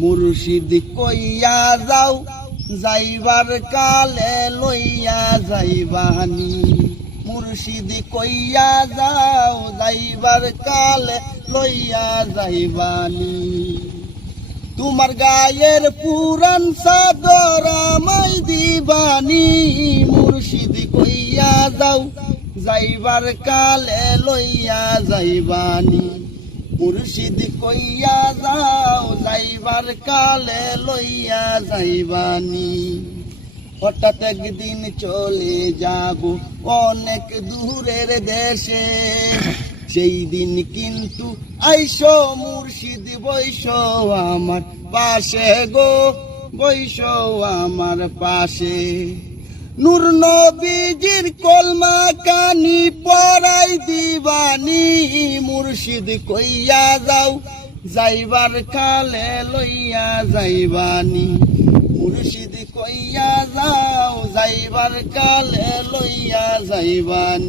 মুর্শিদ কইয়া যাও যাইবার কালে লইয়া যাইবানি। মুর্শিদ কইয়া যাও যাইবার কালে লইয়া যাইবানি। তোমার গায়ের পুরান চাদর আমায় দিবানি। মুর্শিদ কইয়া যাও যাইবার কালে লইয়া যাইবানি। মুর্শিদ কইয়া যাও যাইবার কালে লইয়া যাইবানি। হঠাৎ একদিন চলে যাব অনেক দূরের দেশে, সেই দিন কিন্তু আইসো মুর্শিদ বইসো আমার পাশে গো, বইসো আমার পাশে। নূর নবীজির কলমা কানি পড়াই দিবানি। মুর্শিদ কইয়া যাও যাইবার কালে লইয়া যাইবানি। মুর্শিদ কইয়া যাও যাইবার কালে লইয়া যাইবানি।